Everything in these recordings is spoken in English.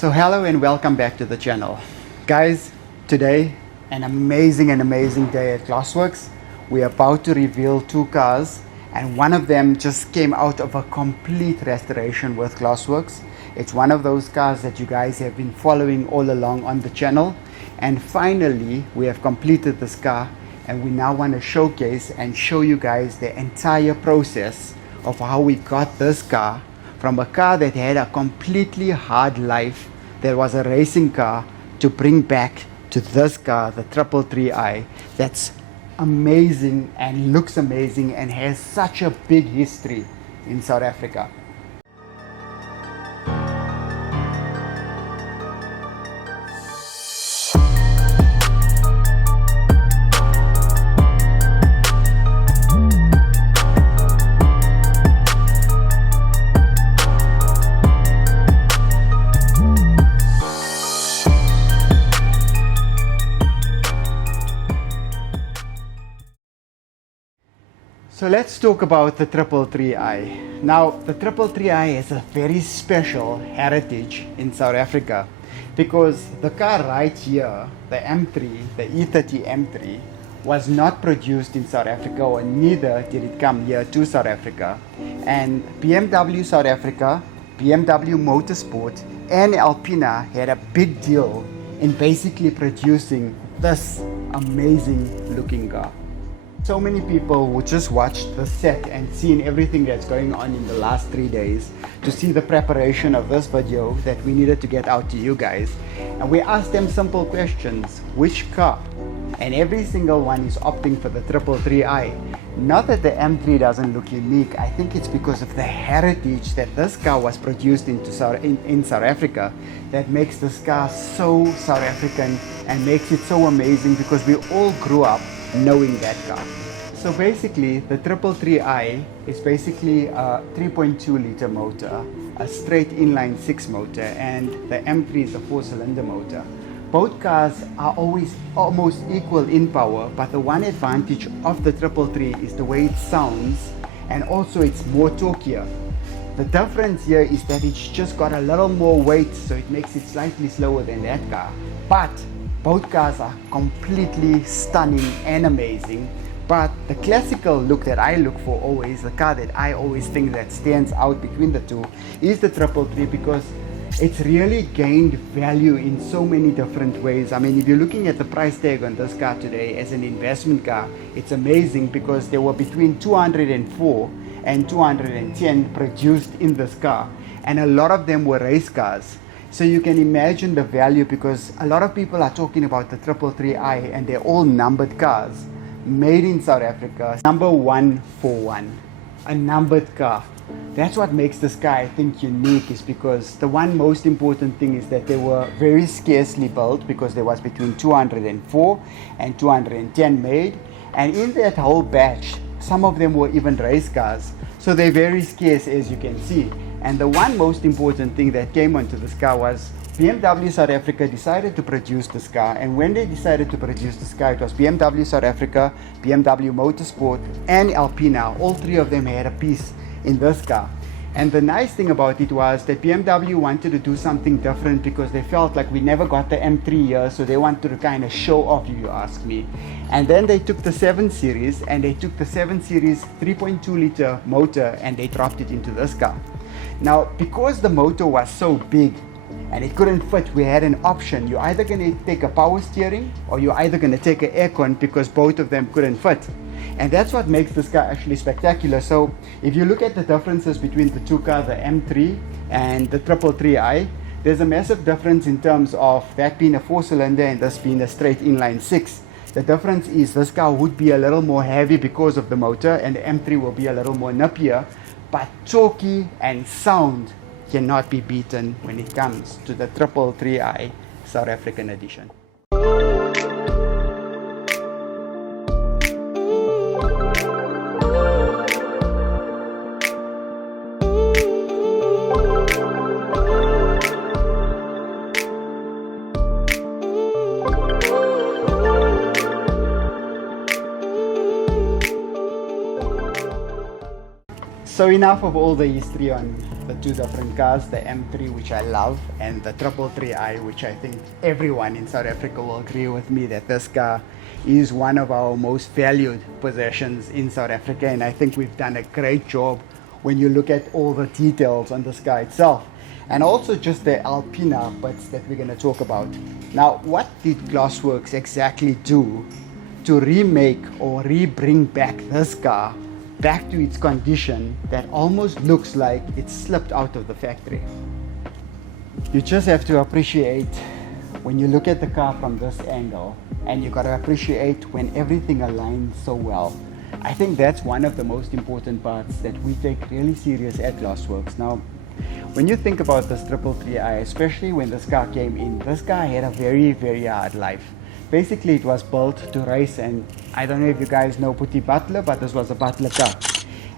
So hello and welcome back to the channel. Guys, today an amazing day at Glossworx. We're about to reveal two cars and one of them just came out of a complete restoration with Glossworx. It's one of those cars that you guys have been following all along on the channel, and finally we have completed this car and we now want to showcase and show you guys the entire process of how we got this car from a car that had a completely hard life, that was a racing car, to bring back to this car, the 333i, that's amazing and looks amazing and has such a big history in South Africa. So let's talk about the 333i. Now, the 333i has a very special heritage in South Africa because the car right here, the M3, the E30 M3, was not produced in South Africa, or neither did it come here to South Africa. And BMW South Africa, BMW Motorsport, and Alpina had a big deal in basically producing this amazing looking car. So many people who just watched the set and seen everything that's going on in the last 3 days to see the preparation of this video that we needed to get out to you guys. And we asked them simple questions: which car? And every single one is opting for the 333i. Not that the M3 doesn't look unique, I think it's because of the heritage that this car was produced in South Africa that makes this car so South African and makes it so amazing, because we all grew up knowing that car. So basically the 333i is basically a 3.2 liter motor, a straight inline 6 motor, and the M3 is a 4-cylinder motor. Both cars are always almost equal in power, but the one advantage of the 333 is the way it sounds, and also it's more torqueier. The difference here is that it's just got a little more weight, so it makes it slightly slower than that car. But both cars are completely stunning and amazing. But the classical look that I look for always, the car that I always think that stands out between the two, is the 333, because it's really gained value in so many different ways. I mean, if you're looking at the price tag on this car today as an investment car, it's amazing, because there were between 204 and 210 produced in this car, and a lot of them were race cars. So you can imagine the value, because a lot of people are talking about the 333i and they're all numbered cars made in South Africa. Number 141, a numbered car. That's what makes this car, I think, unique, is because the one most important thing is that they were very scarcely built, because there was between 204 and 210 made, and in that whole batch some of them were even race cars, so they're very scarce, as you can see. And the one most important thing that came onto this car was BMW South Africa decided to produce this car. And when they decided to produce this car, it was BMW South Africa, BMW Motorsport, and Alpina. All three of them had a piece in this car. And the nice thing about it was that BMW wanted to do something different, because they felt like we never got the M3 here, so they wanted to kind of show off, if you ask me. And then they took the 7 Series, and they took the 7 Series 3.2 liter motor and they dropped it into this car. Now, because the motor was so big and it couldn't fit, we had an option. You're either going to take a power steering, or you're either going to take an aircon, because both of them couldn't fit. And that's what makes this car actually spectacular. So if you look at the differences between the two cars, the M3 and the 333i, there's a massive difference in terms of that being a 4-cylinder and this being a straight inline 6. The difference is this car would be a little more heavy because of the motor, and the M3 will be a little more nippier, but torquey and sound cannot be beaten when it comes to the 333i South African edition. So enough of all the history on the two different cars, the M3, which I love, and the 333i, which I think everyone in South Africa will agree with me that this car is one of our most valued possessions in South Africa, and I think we've done a great job when you look at all the details on this car itself, and also just the Alpina bits that we're going to talk about. Now, what did Glossworx exactly do to remake or bring back this car back to its condition that almost looks like it slipped out of the factory? You just have to appreciate when you look at the car from this angle, and you got to appreciate when everything aligns so well. I think that's one of the most important parts that we take really serious at Glossworx. Now, when you think about this 333i, especially when this car came in, this car had a very, very hard life. Basically, it was built to race, and I don't know if you guys know Putti Butler, but this was a Butler car.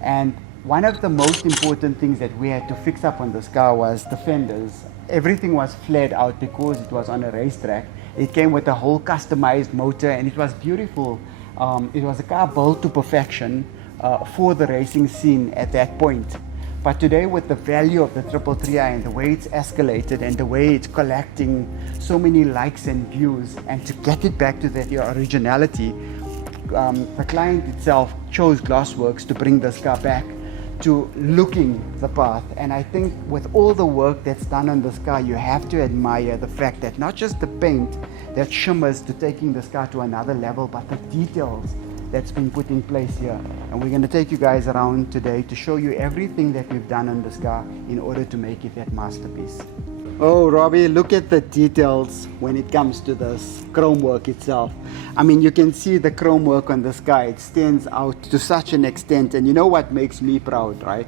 And one of the most important things that we had to fix up on this car was the fenders. Everything was flared out because it was on a racetrack. It came with a whole customized motor, and it was beautiful. It was a car built to perfection for the racing scene at that point. But today, with the value of the 333i and the way it's escalated and the way it's collecting so many likes and views, and to get it back to that originality, the client itself chose Glossworx to bring this car back to looking the path. And I think with all the work that's done on this car, you have to admire the fact that not just the paint that shimmers to taking this car to another level, but the details that's been put in place here. And we're going to take you guys around today to show you everything that we've done on this car in order to make it that masterpiece. Oh, Robbie, look at the details when it comes to this chrome work itself. I mean, you can see the chrome work on this car. It stands out to such an extent. And you know what makes me proud, right?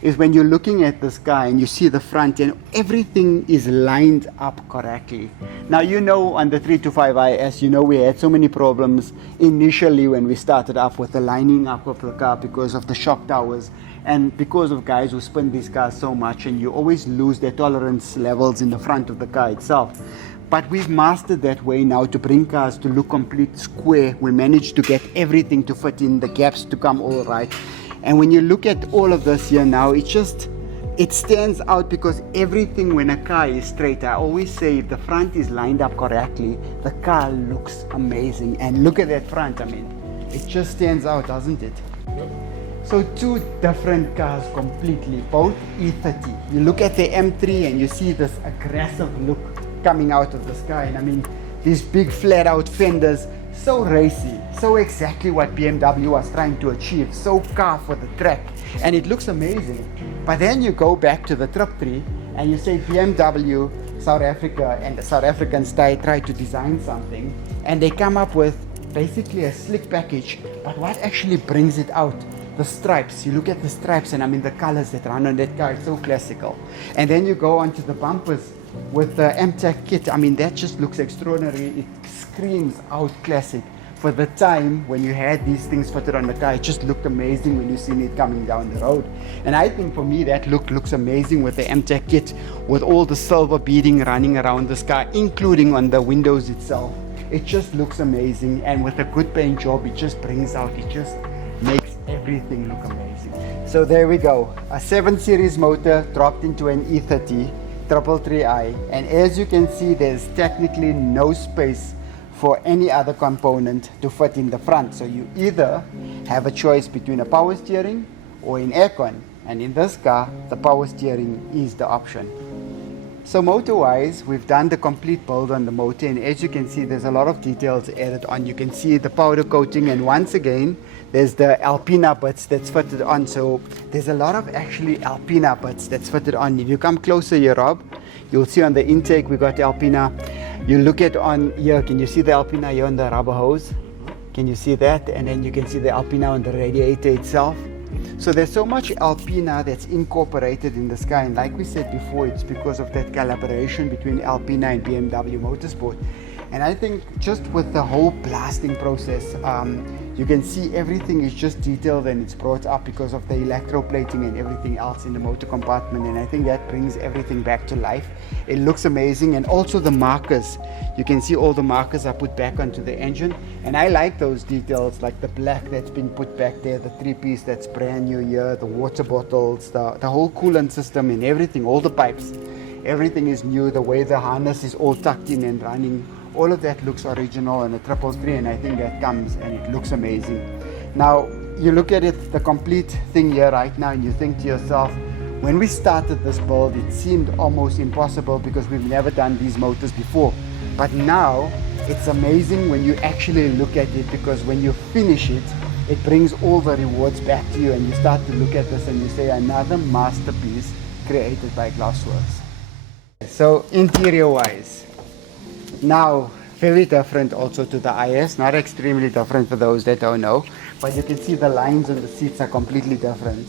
Is when you're looking at this car and you see the front and everything is lined up correctly. Now, you know, on the 325IS, you know, we had so many problems initially when we started up with the lining up of the car because of the shock towers and because of guys who spin these cars so much, and you always lose their tolerance levels in the front of the car itself. But we've mastered that way now to bring cars to look complete square. We managed to get everything to fit in, the gaps to come all right. And when you look at all of this here now, it stands out because everything, when a car is straight, I always say if the front is lined up correctly, the car looks amazing. And look at that front, I mean, it just stands out, doesn't it? So two different cars completely, both E30. You look at the M3 and you see this aggressive look coming out of the sky. And I mean, these big flat out fenders, so racy, so exactly what BMW was trying to achieve, so car for the track, and it looks amazing. But then you go back to the 333 and you say BMW, South Africa, and the South Africans try to design something, and they come up with basically a slick package. But what actually brings it out? The stripes. You look at the stripes, and I mean the colors that run on that car, it's so classical. And then you go onto the bumpers with the MTech kit. I mean, that just looks extraordinary. It screams out classic. For the time when you had these things fitted on the car, it just looked amazing when you seen it coming down the road. And I think for me that look looks amazing with the MTech kit, with all the silver beading running around this car, including on the windows itself. It just looks amazing, and with a good paint job, it just brings out, it just makes everything look amazing. So there we go, a 7 Series motor dropped into an E30 333i, and as you can see, there's technically no space for any other component to fit in the front. So you either have a choice between a power steering or an aircon, and in this car the power steering is the option. So motor wise, we've done the complete build on the motor, and as you can see, there's a lot of details added on. You can see the powder coating, and once again there's the Alpina bits that's fitted on. So there's a lot of actually Alpina bits that's fitted on. If you come closer here, Rob, you'll see on the intake we got Alpina. You look at on here, can you see the Alpina here on the rubber hose? Can you see that? And then you can see the Alpina on the radiator itself. So there's so much Alpina that's incorporated in this car, and like we said before, it's because of that collaboration between Alpina and BMW Motorsport. And I think just with the whole blasting process, You can see everything is just detailed and it's brought up because of the electroplating and everything else in the motor compartment, and I think that brings everything back to life. It looks amazing. And also the markers, you can see all the markers are put back onto the engine, and I like those details, like the black that's been put back there, the 3-piece that's brand new here, the water bottles, the whole coolant system and everything, all the pipes, everything is new. The way the harness is all tucked in and running, all of that looks original on a 333, and I think that comes and it looks amazing. Now you look at it, the complete thing here right now, and you think to yourself, when we started this build it seemed almost impossible because we've never done these motors before, but now it's amazing when you actually look at it, because when you finish it, it brings all the rewards back to you, and you start to look at this and you say, another masterpiece created by Glossworx. So interior wise, now very different also to the IS, not extremely different for those that don't know, but you can see the lines on the seats are completely different,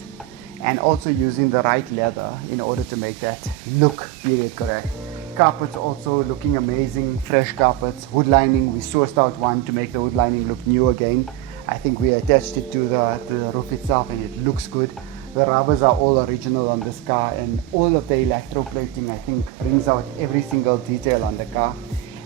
and also using the right leather in order to make that look period correct. Carpets also looking amazing, fresh carpets. Hood lining, we sourced out one to make the hood lining look new again. I think we attached it to the roof itself and it looks good. The rubbers are all original on this car, and all of the electroplating I think brings out every single detail on the car.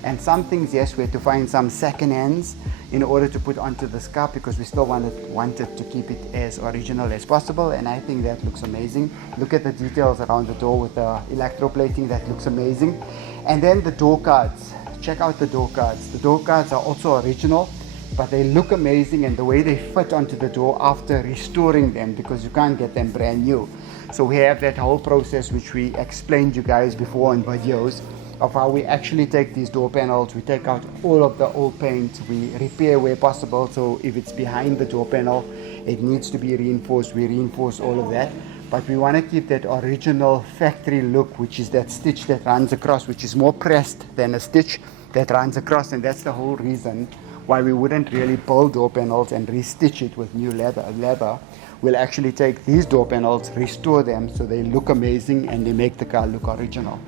And some things, yes, we had to find some second hands in order to put onto this car because we still wanted to keep it as original as possible, and I think that looks amazing. Look at the details around the door with the electroplating, that looks amazing. And then the door cards, check out the door cards. The door cards are also original, but they look amazing, and the way they fit onto the door after restoring them, because you can't get them brand new. So we have that whole process which we explained you guys before in videos, of how we actually take these door panels, we take out all of the old paint, we repair where possible. So if it's behind the door panel, it needs to be reinforced, we reinforce all of that. But we want to keep that original factory look, which is that stitch that runs across, which is more pressed than a stitch that runs across, and that's the whole reason why we wouldn't really build door panels and restitch it with new leather. We'll actually take these door panels, restore them so they look amazing and they make the car look original.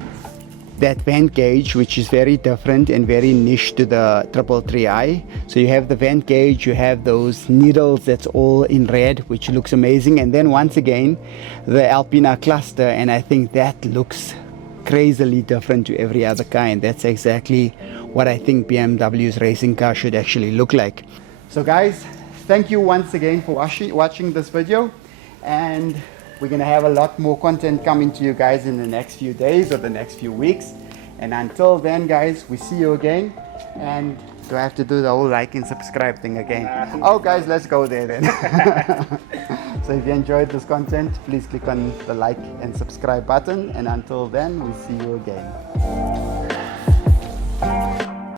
That vent gauge, which is very different and very niche to the 333i. So you have the vent gauge, you have those needles that's all in red, which looks amazing, and then once again the Alpina cluster, and I think that looks crazily different to every other car, and that's exactly what I think BMW's racing car should actually look like. So guys, thank you once again for watching this video, and we're going to have a lot more content coming to you guys in the next few days or the next few weeks. And until then, guys, we see you again. And do I have to do the whole like and subscribe thing again? Oh, guys, let's go there then. So if you enjoyed this content, please click on the like and subscribe button. And until then, we see you again.